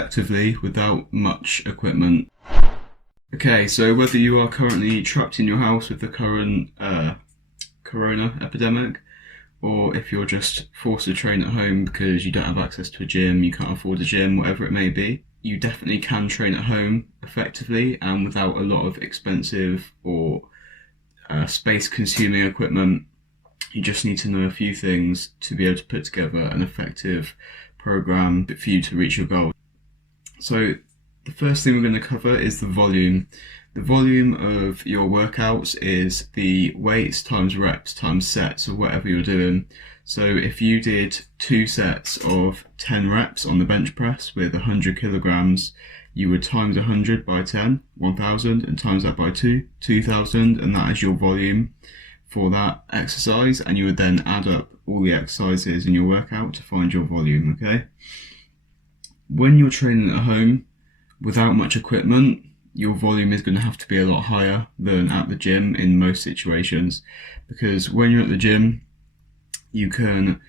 effectively without much equipment. Okay, so whether you are currently trapped in your house with the current corona epidemic, or if you're just forced to train at home because you don't have access to a gym, you can't afford a gym, whatever it may be, you definitely can train at home effectively and without a lot of expensive or space-consuming equipment. You just need to know a few things to be able to put together an effective program for you to reach your goal. So the first thing we're going to cover is the volume. The volume of your workouts is the weights times reps times sets or whatever you're doing. So if you did 2 sets of 10 reps on the bench press with 100 kilograms, you would times 100 by 10, 1000, and times that by 2, 2000, and that is your volume for that exercise, and you would then add up all the exercises in your workout to find your volume, okay? When you're training at home without much equipment, your volume is going to have to be a lot higher than at the gym in most situations, because when you're at the gym, you can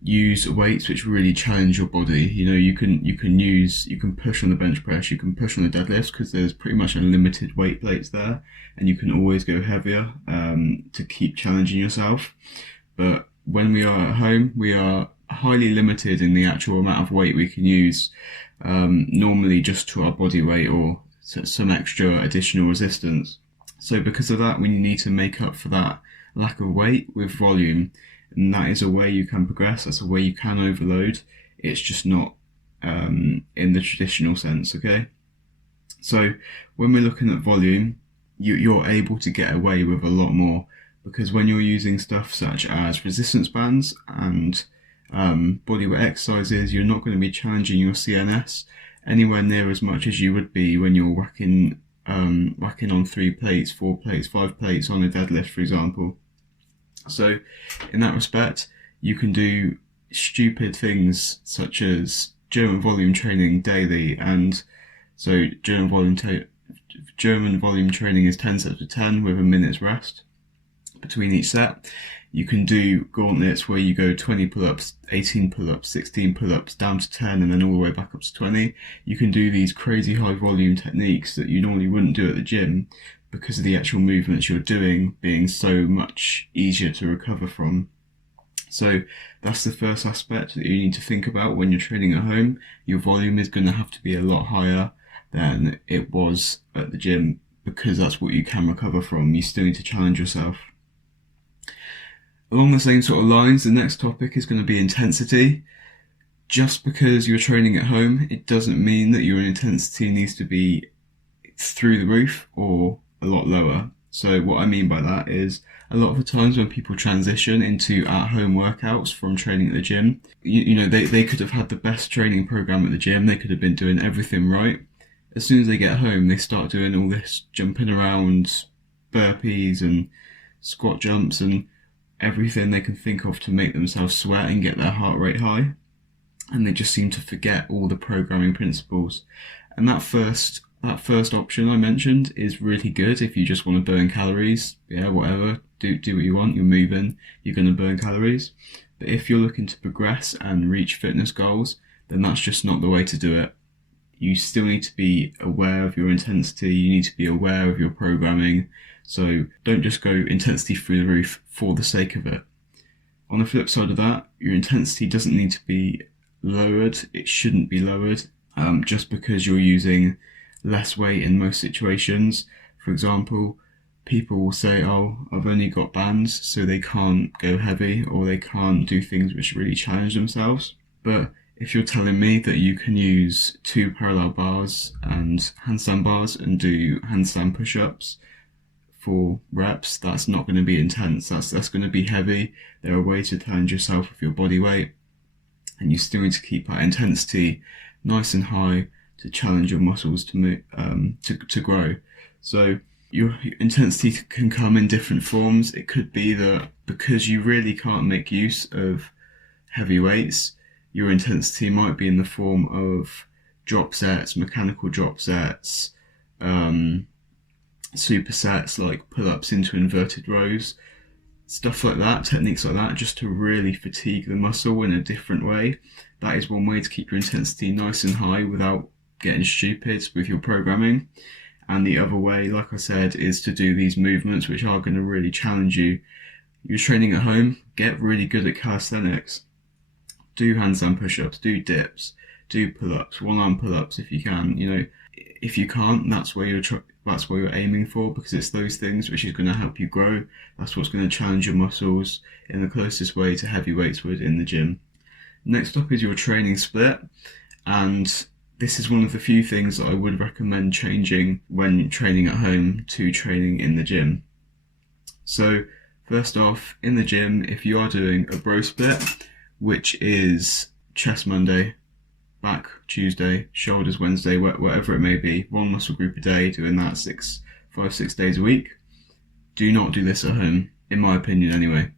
use weights which really challenge your body. You know, you can push on the bench press, you can push on the deadlifts because there's pretty much unlimited weight plates there, and you can always go heavier to keep challenging yourself. But when we are at home, we are highly limited in the actual amount of weight we can use, normally just to our body weight or some extra additional resistance. So because of that, we need to make up for that lack of weight with volume, and that is a way you can progress. That's a way you can overload. It's just not in the traditional sense, okay? So when we're looking at volume, you're able to get away with a lot more, because when you're using stuff such as resistance bands and bodyweight exercises, you're not going to be challenging your CNS anywhere near as much as you would be when you're whacking on 3 plates, 4 plates, 5 plates on a deadlift, for example. So in that respect, you can do stupid things such as German volume training daily, and so German volume training is 10 sets of 10 with a minute's rest between each set. You can do gauntlets where you go 20 pull-ups, 18 pull-ups, 16 pull-ups, down to 10, and then all the way back up to 20. You can do these crazy high volume techniques that you normally wouldn't do at the gym because of the actual movements you're doing being so much easier to recover from. So that's the first aspect that you need to think about when you're training at home. Your volume is going to have to be a lot higher than it was at the gym, because that's what you can recover from. You still need to challenge yourself. Along the same sort of lines, the next topic is going to be intensity. Just because you're training at home, it doesn't mean that your intensity needs to be through the roof or a lot lower. So what I mean by that is, a lot of the times when people transition into at-home workouts from training at the gym, they could have had the best training program at the gym, they could have been doing everything right. As soon as they get home, they start doing all this jumping around, burpees and squat jumps and everything they can think of to make themselves sweat and get their heart rate high, and they just seem to forget all the programming principles. And that first option I mentioned is really good if you just want to burn calories. Yeah, whatever, do what you want, you're moving, you're going to burn calories. But if you're looking to progress and reach fitness goals, then that's just not the way to do it. You still need to be aware of your intensity, you need to be aware of your programming. So don't just go intensity through the roof for the sake of it. On the flip side of that, your intensity doesn't need to be lowered. It shouldn't be lowered just because you're using less weight in most situations. For example, people will say, oh, I've only got bands, so they can't go heavy or they can't do things which really challenge themselves. But if you're telling me that you can use 2 parallel bars and handstand bars and do handstand push-ups for reps, that's not going to be intense. That's going to be heavy. There are ways to challenge yourself with your body weight, and you still need to keep that intensity nice and high to challenge your muscles to move, to grow. So your intensity can come in different forms. It could be that because you really can't make use of heavy weights, your intensity might be in the form of drop sets, mechanical drop sets, supersets like pull-ups into inverted rows. Stuff like that, techniques like that, just to really fatigue the muscle in a different way. That is one way to keep your intensity nice and high without getting stupid with your programming. And the other way, like I said, is to do these movements which are going to really challenge you. You're training at home, get really good at calisthenics. Do handstand push-ups, do dips, do pull-ups, one-arm pull-ups if you can. You know, if you can't, that's where you're aiming for, because it's those things which is going to help you grow. That's what's going to challenge your muscles in the closest way to heavy weights would in the gym. Next up is your training split, and this is one of the few things that I would recommend changing when training at home to training in the gym. So first off, in the gym, if you are doing a bro split, which is chest Monday, back Tuesday, shoulders Wednesday, whatever it may be, one muscle group a day, doing that 5-6 days a week, do not do this at home, in my opinion anyway.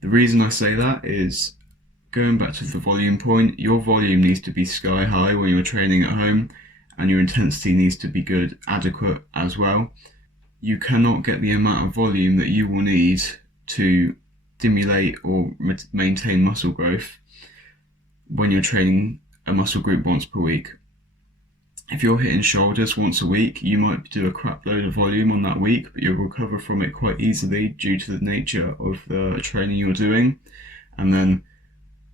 The reason I say that is, going back to the volume point, your volume needs to be sky high when you're training at home, and your intensity needs to be good, adequate as well. You cannot get the amount of volume that you will need to stimulate or maintain muscle growth when you're training a muscle group once per week. If you're hitting shoulders once a week, you might do a crap load of volume on that week, but you'll recover from it quite easily due to the nature of the training you're doing. And then,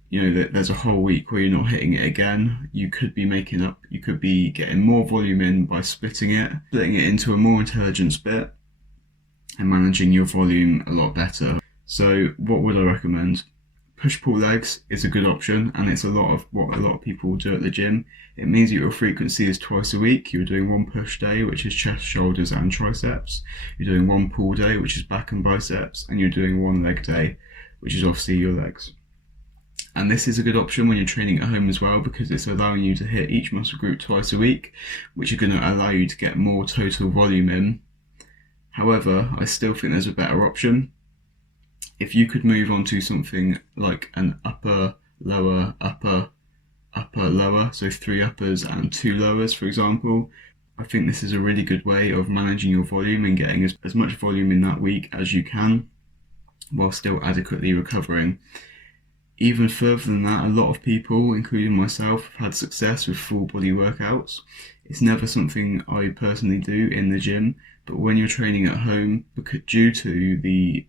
you know, there's a whole week where you're not hitting it again. You could be getting more volume in by splitting it into a more intelligent split and managing your volume a lot better. So what would I recommend? Push-pull legs is a good option, and it's a lot of what a lot of people do at the gym. It means that your frequency is twice a week. You're doing one push day, which is chest, shoulders and triceps. You're doing one pull day, which is back and biceps, and you're doing one leg day, which is obviously your legs. And this is a good option when you're training at home as well, because it's allowing you to hit each muscle group twice a week, which are going to allow you to get more total volume in. However, I still think there's a better option. If you could move on to something like an upper, lower, upper, lower, so 3 uppers and 2 lowers, for example, I think this is a really good way of managing your volume and getting as much volume in that week as you can, while still adequately recovering. Even further than that, a lot of people, including myself, have had success with full body workouts. It's never something I personally do in the gym, but when you're training at home, due to the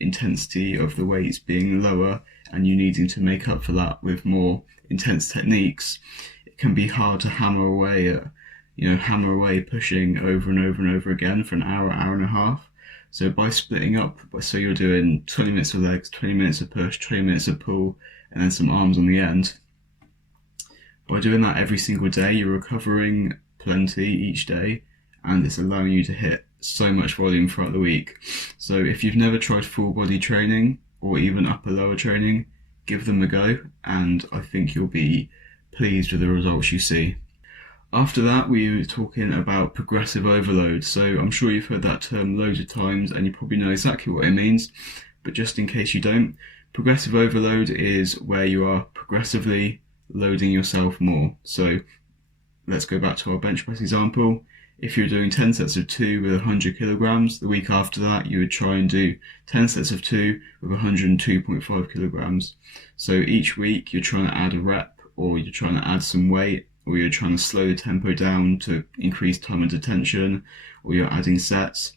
intensity of the weights being lower and you needing to make up for that with more intense techniques, it can be hard to hammer away pushing over and over and over again for an hour and a half. So by splitting up, so you're doing 20 minutes of legs, 20 minutes of push, 20 minutes of pull, and then some arms on the end. By doing that every single day, you're recovering plenty each day, and it's allowing you to hit so much volume throughout the week. So if you've never tried full body training or even upper lower training, give them a go, and I think you'll be pleased with the results you see. After that, we were talking about progressive overload. So I'm sure you've heard that term loads of times and you probably know exactly what it means, but just in case you don't, progressive overload is where you are progressively loading yourself more. So let's go back to our bench press example. If you're doing 10 sets of 2 with 100 kilograms, the week after that you would try and do 10 sets of 2 with 102.5 kilograms. So each week you're trying to add a rep, or you're trying to add some weight, or you're trying to slow the tempo down to increase time under tension, or you're adding sets.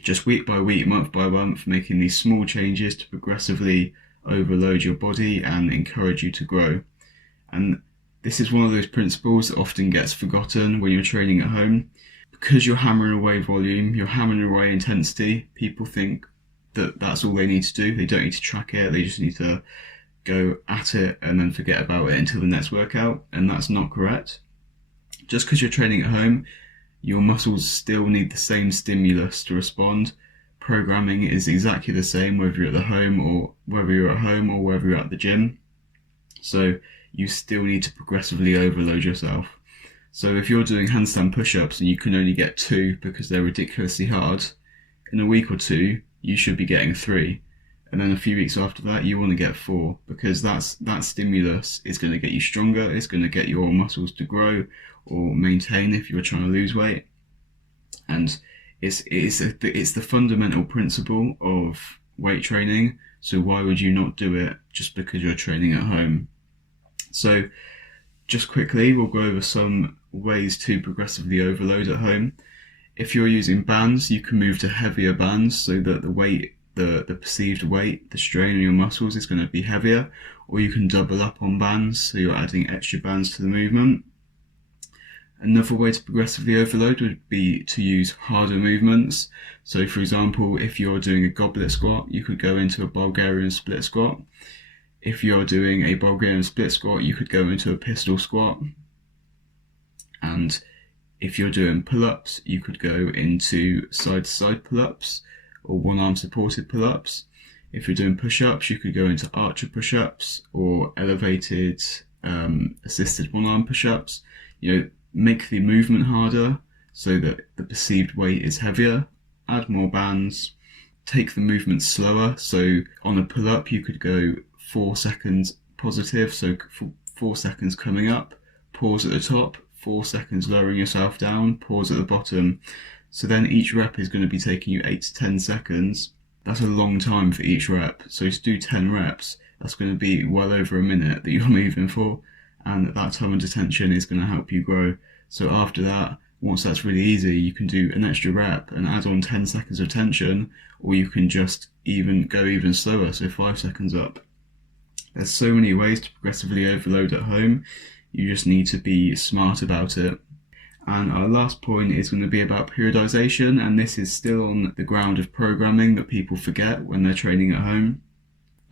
Just week by week, month by month, making these small changes to progressively overload your body and encourage you to grow. And this is one of those principles that often gets forgotten when you're training at home. Because you're hammering away volume, you're hammering away intensity, people think that that's all they need to do. They don't need to track it, they just need to go at it and then forget about it until the next workout, and that's not correct. Just because you're training at home, your muscles still need the same stimulus to respond. Programming is exactly the same whether you're at home or whether you're at the gym. So you still need to progressively overload yourself. So if you're doing handstand push-ups and you can only get 2 because they're ridiculously hard, in a week or 2 you should be getting 3. And then a few weeks after that, you want to get 4, because that stimulus is going to get you stronger. It's going to get your muscles to grow or maintain if you're trying to lose weight. And it's the fundamental principle of weight training, so why would you not do it just because you're training at home? So just quickly, we'll go over some ways to progressively overload at home. If you're using bands, you can move to heavier bands so that the weight, the perceived weight, the strain on your muscles is going to be heavier, or you can double up on bands, so you're adding extra bands to the movement. Another way to progressively overload would be to use harder movements. So for example, if you're doing a goblet squat, you could go into a Bulgarian split squat. If you're doing a Bulgarian split squat, you could go into a pistol squat. And if you're doing pull-ups, you could go into side-to-side pull-ups or one-arm supported pull-ups. If you're doing push-ups, you could go into archer push-ups or elevated assisted one-arm push-ups. Make the movement harder so that the perceived weight is heavier, add more bands, take the movement slower. So on a pull-up, you could go 4 seconds positive, so 4 seconds coming up, pause at the top, 4 seconds lowering yourself down, pause at the bottom. So then each rep is going to be taking you 8 to 10 seconds. That's a long time for each rep. So to do 10 reps, that's going to be well over a minute that you're moving for, and that time under tension is going to help you grow. So after that, once that's really easy, you can do an extra rep and add on 10 seconds of tension, or you can just go even slower, so 5 seconds up. There's so many ways to progressively overload at home. You just need to be smart about it. And our last point is going to be about periodization, and this is still on the ground of programming that people forget when they're training at home.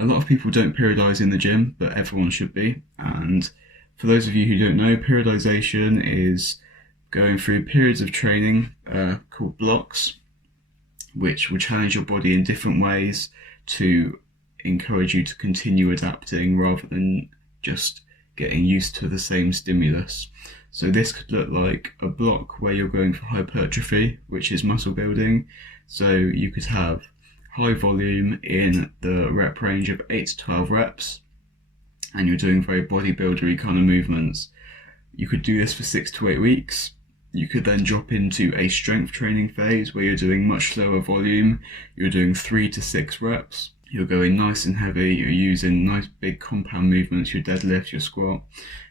A lot of people don't periodize in the gym, but everyone should be. And for those of you who don't know, periodization is going through periods of training called blocks, which will challenge your body in different ways to encourage you to continue adapting rather than just getting used to the same stimulus. So this could look like a block where you're going for hypertrophy, which is muscle building. So you could have high volume in the rep range of 8 to 12 reps, and you're doing very bodybuildery kind of movements. You could do this for 6 to 8 weeks. You could then drop into a strength training phase where you're doing much slower volume. You're doing 3 to 6 reps. You're going nice and heavy. You're using nice big compound movements, your deadlift, your squat,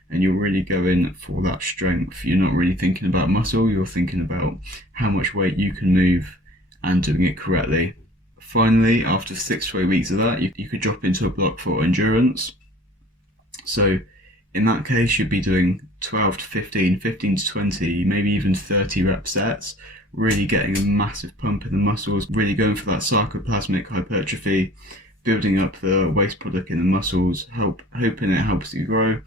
and you're really going for that strength. You're not really thinking about muscle. You're thinking about how much weight you can move and doing it correctly. Finally, after 6 to 8 weeks of that, you could drop into a block for endurance. So in that case, you'd be doing 12 to 15, 15 to 20, maybe even 30 rep sets, really getting a massive pump in the muscles, really going for that sarcoplasmic hypertrophy, building up the waste product in the muscles, hoping it helps you grow.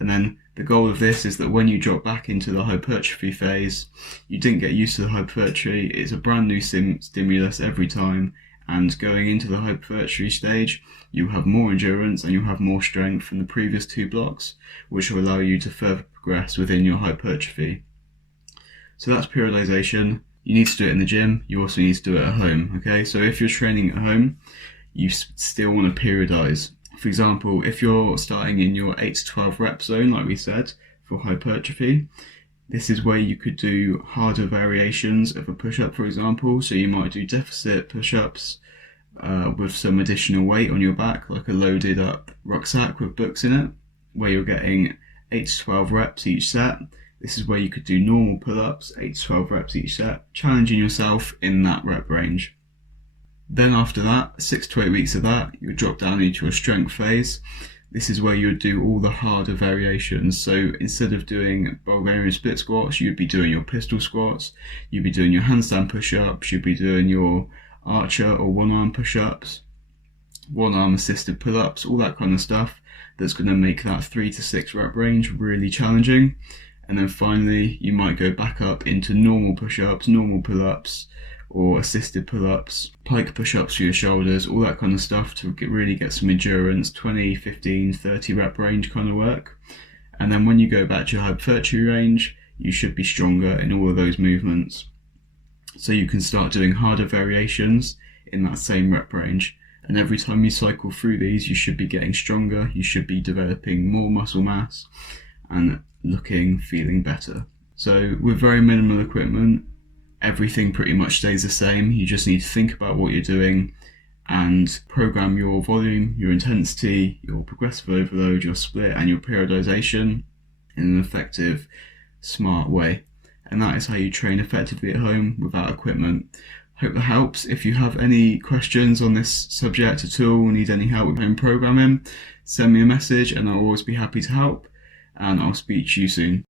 And then the goal of this is that when you drop back into the hypertrophy phase, you didn't get used to the hypertrophy. It's a brand new stimulus every time. And going into the hypertrophy stage, you have more endurance and you have more strength from the previous 2 blocks, which will allow you to further progress within your hypertrophy. So that's periodization. You need to do it in the gym. You also need to do it at home. Okay, so if you're training at home, you still want to periodize. For example, if you're starting in your 8 to 12 rep zone, like we said, for hypertrophy, this is where you could do harder variations of a push-up, for example. So you might do deficit push-ups with some additional weight on your back, like a loaded up rucksack with books in it, where you're getting 8 to 12 reps each set. This is where you could do normal pull-ups, 8 to 12 reps each set, challenging yourself in that rep range. Then after that, 6 to 8 weeks of that, you would drop down into a strength phase. This is where you would do all the harder variations. So instead of doing Bulgarian split squats, you'd be doing your pistol squats, you'd be doing your handstand push-ups, you'd be doing your archer or one-arm push-ups, one-arm assisted pull-ups, all that kind of stuff that's going to make that 3 to 6 rep range really challenging. And then finally, you might go back up into normal push-ups, normal pull-ups, or assisted pull-ups, pike push-ups for your shoulders, all that kind of stuff to really get some endurance, 20, 15, 30 rep range kind of work. And then when you go back to your hypertrophy range, you should be stronger in all of those movements. So you can start doing harder variations in that same rep range. And every time you cycle through these, you should be getting stronger, you should be developing more muscle mass and feeling better. So with very minimal equipment, everything pretty much stays the same. You just need to think about what you're doing and program your volume, your intensity, your progressive overload, your split, and your periodization in an effective, smart way. And that is how you train effectively at home without equipment. Hope that helps. If you have any questions on this subject at all, need any help with home programming, send me a message and I'll always be happy to help. And I'll speak to you soon.